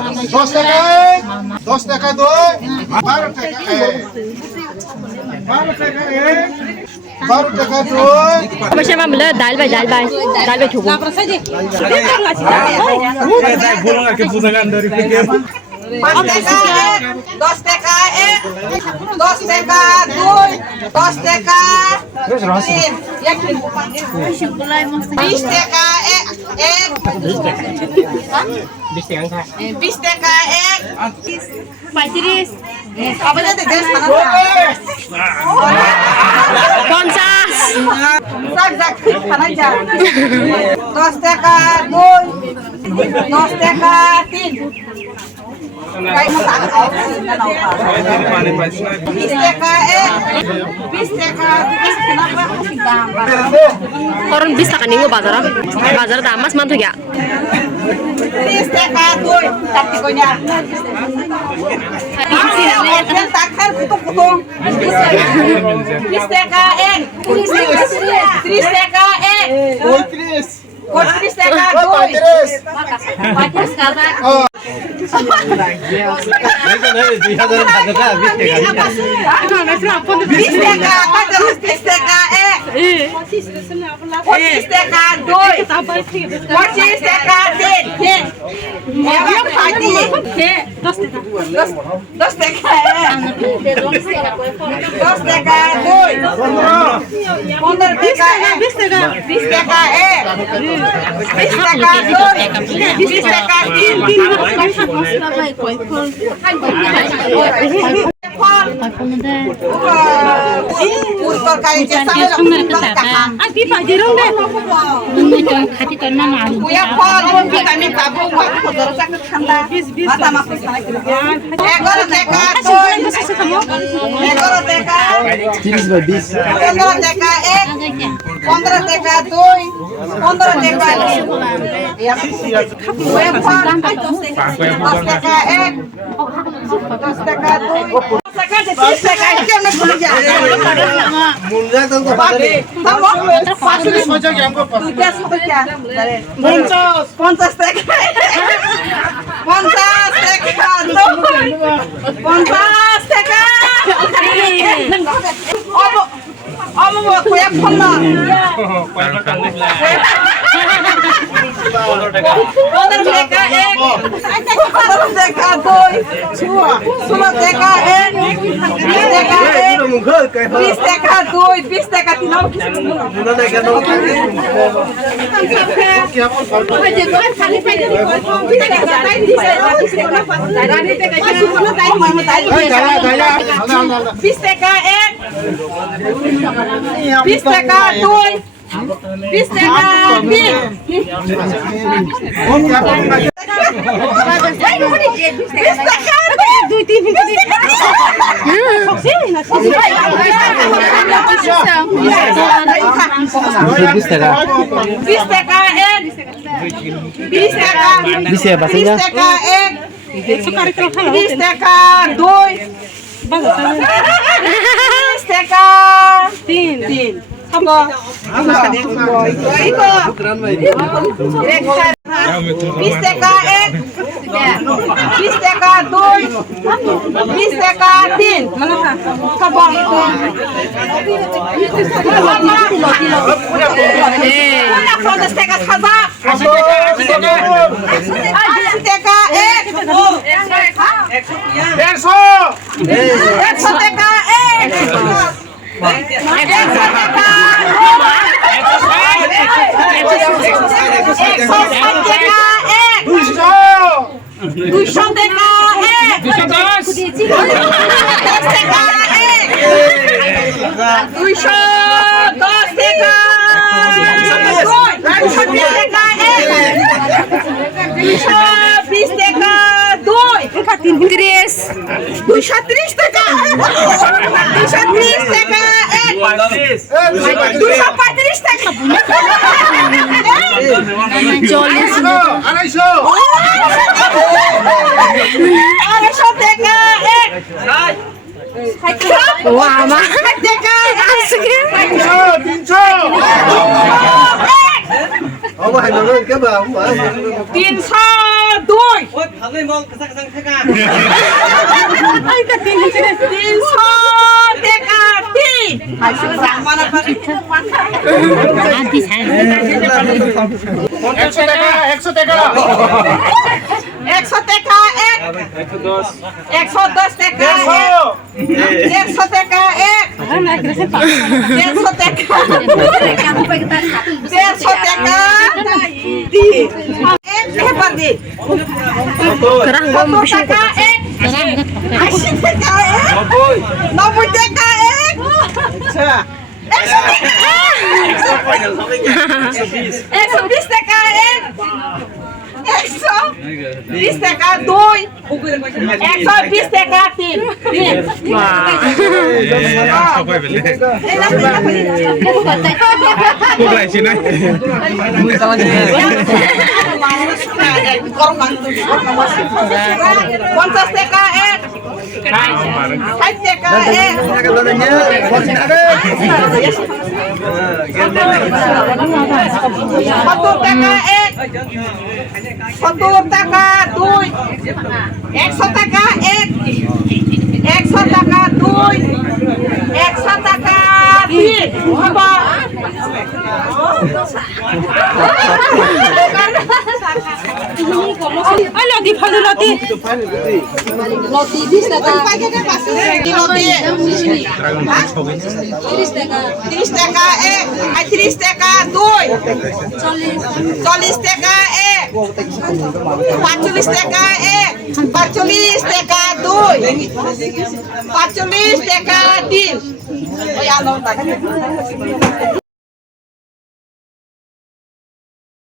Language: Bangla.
10 টাকা 10 টাকা 2 12 টাকা 12 টাকা 12 টাকা 2 ไม่ใช่ว่ามันเลิศได้ไปถูก 10 টাকা 10 টাকা 2 10 টাকা 3 20 টাকা 20 টাকা 35 apa jadi guys 50 sak sak খানা যা 10 টাকা 2 10 টাকা 3 Kay mo sa ako. 20 টাকা 20 টাকা kenapa masih gampang. Orang bisa kan ini bazar damas mantu ya. 20 টাকা 2 tapi konya. Ini takkan kutung-kutung. 20 টাকা 30 টাকা 30 টাকা 2 35 kata. দুই ওই ভালোই মল কাঁচা কাঁচা থাকা 300 টাকা তিন মানে 100 টাকা 100 টাকা 100 টাকা এক 110 টাকা এক 150 টাকা এক 150 টাকা 150 টাকা তিন এক হেবার দি 70 টাকা এক 80 টাকা এক 90 টাকা এক আচ্ছা 120 টাকা এক 120 টাকা দুই 120 টাকা তিন পঞ্চাশ টাকা এক 60 টাকা এক 70 টাকা এক 70 টাকা দুই 100 টাকা এক 100 টাকা দুই 100 টাকা তিন লতি ফালু লতি লতি 20 টাকা লতি 30 টাকা এক 30 টাকা দুই 40 টাকা এক 45 টাকা এক 45 টাকা দুই 45 টাকা তিন ওই আলো টাকা